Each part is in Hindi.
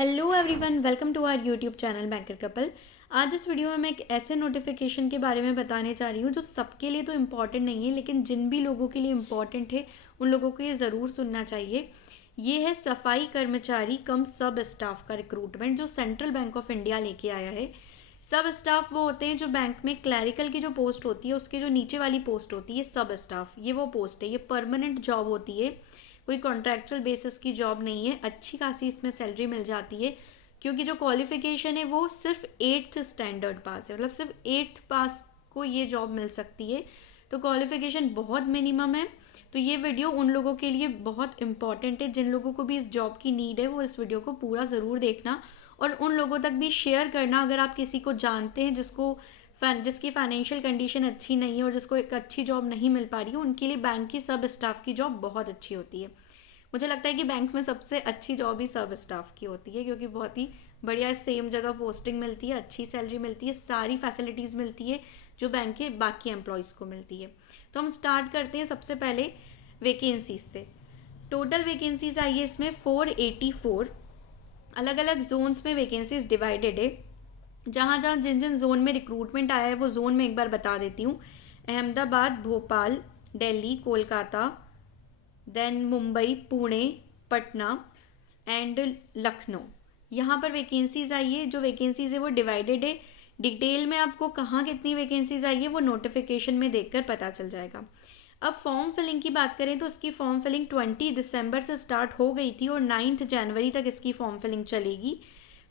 Hello everyone, welcome to our YouTube channel banker couple. आज इस वीडियो में मैं एक ऐसे नोटिफिकेशन के बारे में बताने जा रही हूँ जो सबके लिए तो इम्पॉर्टेंट नहीं है, लेकिन जिन भी लोगों के लिए इम्पॉर्टेंट है उन लोगों को ये ज़रूर सुनना चाहिए। ये है सफाई कर्मचारी कम सब स्टाफ का रिक्रूटमेंट जो सेंट्रल बैंक ऑफ इंडिया लेके आया है। सब स्टाफ वो होते हैं जो बैंक में क्लैरिकल की जो पोस्ट होती है उसके जो नीचे वाली पोस्ट होती है सब स्टाफ, ये वो पोस्ट है। ये परमानेंट जॉब होती है, कोई कॉन्ट्रैक्चुअल बेसिस की जॉब नहीं है। अच्छी खासी इसमें सैलरी मिल जाती है क्योंकि जो क्वालिफिकेशन है वो सिर्फ 8th स्टैंडर्ड पास है, मतलब सिर्फ 8th पास को ये जॉब मिल सकती है। तो क्वालिफिकेशन बहुत मिनिमम है। तो ये वीडियो उन लोगों के लिए बहुत इंपॉर्टेंट है जिन लोगों को भी इस जॉब की नीड है, वो इस वीडियो को पूरा ज़रूर देखना और उन लोगों तक भी शेयर करना अगर आप किसी को जानते हैं जिसकी फाइनेंशियल कंडीशन अच्छी नहीं है और जिसको एक अच्छी जॉब नहीं मिल पा रही है। उनके लिए बैंक की सब स्टाफ की जॉब बहुत अच्छी होती है। मुझे लगता है कि बैंक में सबसे अच्छी जॉब ही सब स्टाफ की होती है क्योंकि बहुत ही बढ़िया सेम जगह पोस्टिंग मिलती है, अच्छी सैलरी मिलती है, सारी फैसिलिटीज़ मिलती है जो बैंक के बाकी एम्प्लॉयज़ को मिलती है। तो हम स्टार्ट करते हैं सबसे पहले वैकेंसीज से। टोटल वैकेंसीज आई है इसमें 484। अलग अलग जोन्स में वैकेंसीज डिवाइडेड है। जहाँ जहाँ जिन जिन जोन में रिक्रूटमेंट आया है वो जोन में एक बार बता देती हूँ। Ahmedabad, Bhopal, Delhi, Kolkata, then Mumbai, Pune, Patna and Lucknow. यहाँ पर वैकेंसीज आई है। जो वैकेंसीज है वो डिवाइडेड है। डिटेल में आपको कहाँ कितनी वैकेंसीज आई है वो नोटिफिकेशन में देखकर पता चल जाएगा। अब फॉर्म फिलिंग की बात करें तो इसकी फॉर्म फिलिंग 20 दिसंबर से स्टार्ट हो गई थी और 9 जनवरी तक इसकी फॉर्म फिलिंग चलेगी।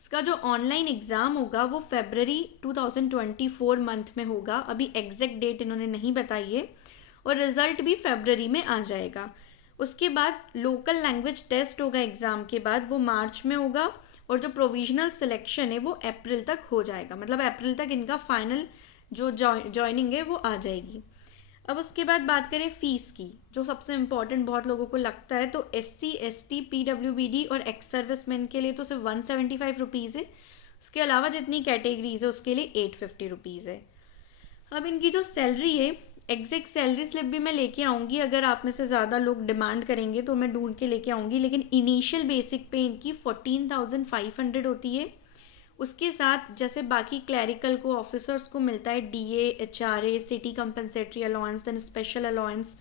इसका जो ऑनलाइन एग्ज़ाम होगा वो फरवरी 2024 मंथ में होगा। अभी एग्जैक्ट डेट इन्होंने नहीं बताई है और रिजल्ट भी फरवरी में आ जाएगा। उसके बाद लोकल लैंग्वेज टेस्ट होगा एग्ज़ाम के बाद, वो मार्च में होगा और जो प्रोविजनल सिलेक्शन है वो अप्रैल तक हो जाएगा, मतलब अप्रैल तक इनका फाइनल जो जॉइनिंग है वो आ जाएगी। अब उसके बाद बात करें फ़ीस की, जो सबसे इम्पॉर्टेंट बहुत लोगों को लगता है, तो SC ST PWBD और एक्स सर्विसमैन के लिए तो सिर्फ 175 रुपीज़ है। उसके अलावा जितनी कैटेगरीज है उसके लिए 850 रुपीज़ है। अब इनकी जो सैलरी है, एग्जैक्ट सैलरी स्लिप भी मैं लेके आऊँगी, अगर आप में से ज़्यादा लोग डिमांड करेंगे तो मैं ढूंढ के लेके आऊँगी, लेकिन इनिशियल बेसिक पे इनकी 14,500 होती है। उसके साथ जैसे बाकी क्लैरिकल को ऑफिसर्स को मिलता है DA, HRA, city compensatory allowance, then special allowance,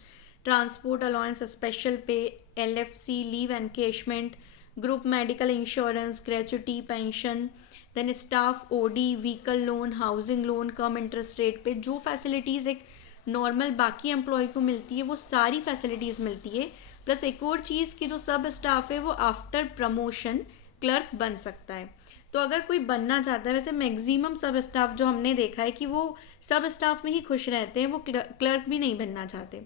transport allowance, special pay, LFC, leave encashment, group medical insurance, gratuity, pension, then staff OD, vehicle loan, housing loan कम इंटरेस्ट रेट पे, जो फैसिलिटीज़ एक नॉर्मल बाकी एम्प्लॉय को मिलती है वो सारी फैसिलिटीज़ मिलती है। प्लस एक और चीज़ कि जो सब स्टाफ है वो आफ्टर प्रमोशन क्लर्क बन सकता है। तो अगर कोई बनना चाहता है, वैसे मैक्सिमम सब स्टाफ जो हमने देखा है कि वो सब स्टाफ में ही खुश रहते हैं, वो क्लर्क भी नहीं बनना चाहते।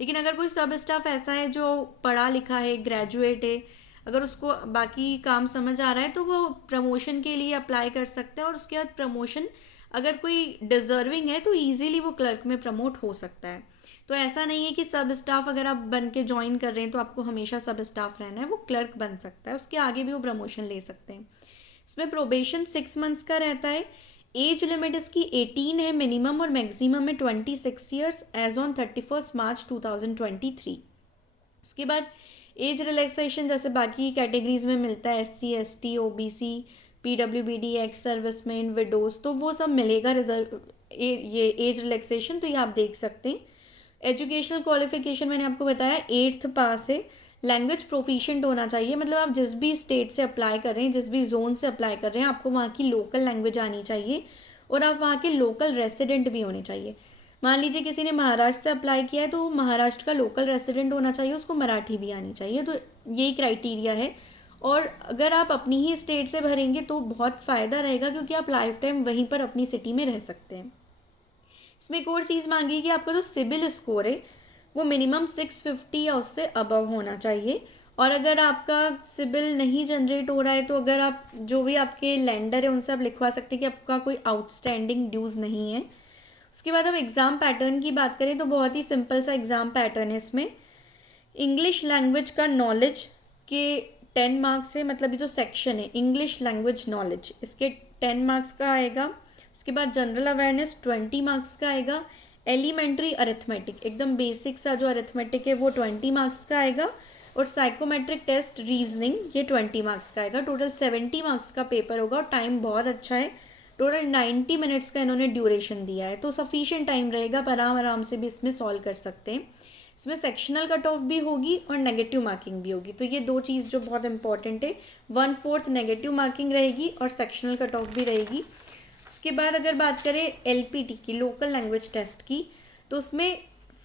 लेकिन अगर कोई सब स्टाफ ऐसा है जो पढ़ा लिखा है, ग्रेजुएट है, अगर उसको बाकी काम समझ आ रहा है तो वो प्रमोशन के लिए अप्लाई कर सकता है और उसके बाद प्रमोशन अगर कोई डिजर्विंग है तो इजीली वो क्लर्क में प्रमोट हो सकता है। तो ऐसा नहीं है कि सब स्टाफ अगर आप बन के ज्वाइन कर रहे हैं तो आपको हमेशा सब स्टाफ रहना है, वो क्लर्क बन सकता है, उसके आगे भी वो प्रमोशन ले सकते हैं। इसमें प्रोबेशन 6 मंथ्स का रहता है। एज लिमिट इसकी 18 है मिनिमम और मैक्सिमम है 26 ईयर्स एज ऑन 31 मार्च 2023। उसके बाद एज रिलैक्सेशन जैसे बाकी कैटेगरीज में मिलता है, SC ST OBC PWBD, ex serviceman, widows, तो वो सब मिलेगा ये एज रिलैक्सेशन, तो ये आप देख सकते हैं। एजुकेशनल क्वालिफिकेशन मैंने आपको बताया 8th पास है। लैंग्वेज प्रोफिशिएंट होना चाहिए, मतलब आप जिस भी स्टेट से अप्लाई कर रहे हैं, जिस भी जोन से अप्लाई कर रहे हैं, आपको वहाँ की लोकल लैंग्वेज आनी चाहिए और आप वहाँ के लोकल रेसिडेंट भी होने चाहिए। मान लीजिए किसी ने महाराष्ट्र से अप्लाई किया है तो वो महाराष्ट्र का लोकल रेसिडेंट होना चाहिए, उसको मराठी भी आनी चाहिए। तो यही क्राइटेरिया है। और अगर आप अपनी ही स्टेट से भरेंगे तो बहुत फ़ायदा रहेगा क्योंकि आप लाइफ टाइम वहीं पर अपनी सिटी में रह सकते हैं। इसमें एक और चीज़ मांगी कि आपका जो सिबिल स्कोर है वो मिनिमम 650 या उससे अबव होना चाहिए। और अगर आपका सिबिल नहीं जनरेट हो रहा है तो अगर आप जो भी आपके लेंडर है उनसे आप लिखवा सकते हैं कि आपका कोई आउटस्टैंडिंग ड्यूज़ नहीं है। उसके बाद अब एग्ज़ाम पैटर्न की बात करें तो बहुत ही सिंपल सा एग्ज़ाम पैटर्न है। इसमें इंग्लिश लैंग्वेज का नॉलेज के 10 मार्क्स है, मतलब ये जो सेक्शन है इंग्लिश लैंग्वेज नॉलेज, इसके 10 मार्क्स का आएगा। उसके बाद जनरल अवेयरनेस 20 मार्क्स का आएगा। एलिमेंट्री अरिथमेटिक, एकदम बेसिक सा जो अरिथमेटिक है वो 20 मार्क्स का आएगा। और साइकोमेट्रिक टेस्ट रीजनिंग ये 20 मार्क्स का आएगा। टोटल 70 मार्क्स का पेपर होगा और टाइम बहुत अच्छा है। टोटल 90 मिनट्स का इन्होंने ड्यूरेशन दिया है, तो सफिशिएंट टाइम रहेगा, पर आराम से भी इसमें सॉल्व कर सकते हैं। इसमें सेक्शनल कट ऑफ भी होगी और नेगेटिव मार्किंग भी होगी, तो ये दो चीज़ जो बहुत इंपॉर्टेंट है, 1/4 नेगेटिव मार्किंग रहेगी और सेक्शनल कट ऑफ भी रहेगी। उसके बाद अगर बात करें LPT की, लोकल लैंग्वेज टेस्ट की, तो उसमें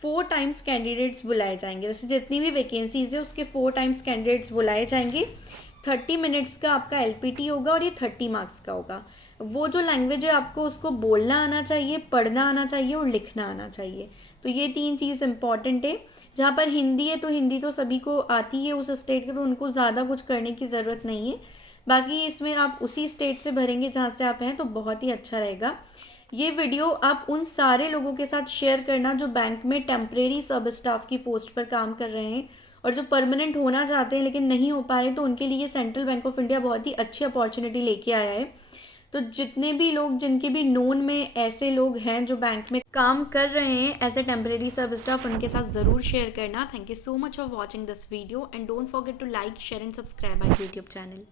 4 टाइम्स कैंडिडेट्स बुलाए जाएंगे। जैसे जितनी भी वैकेंसीज है उसके 4 टाइम्स कैंडिडेट्स बुलाए जाएंगे। 30 मिनट्स का आपका LPT होगा और ये 30 मार्क्स का होगा। वो जो लैंग्वेज है आपको उसको बोलना आना चाहिए, पढ़ना आना चाहिए और लिखना आना चाहिए, तो ये 3 चीज़ इंपॉर्टेंट है। जहाँ पर हिंदी है तो हिंदी तो सभी को आती है उस स्टेट के, तो उनको ज़्यादा कुछ करने की ज़रूरत नहीं है। बाकी इसमें आप उसी स्टेट से भरेंगे जहाँ से आप हैं, तो बहुत ही अच्छा रहेगा। ये वीडियो आप उन सारे लोगों के साथ शेयर करना जो बैंक में टेम्परेरी सब स्टाफ की पोस्ट पर काम कर रहे हैं और जो परमानेंट होना चाहते हैं लेकिन नहीं हो पा रहे, तो उनके लिए सेंट्रल बैंक ऑफ इंडिया बहुत ही अच्छी अपॉर्चुनिटी लेके आया है। तो जितने भी लोग, जिनके भी नोन में ऐसे लोग हैं जो बैंक में काम कर रहे हैं as a temporary sub staff, उनके साथ ज़रूर शेयर करना। Thank you so much for watching this video and don't forget to like, share and subscribe our YouTube channel.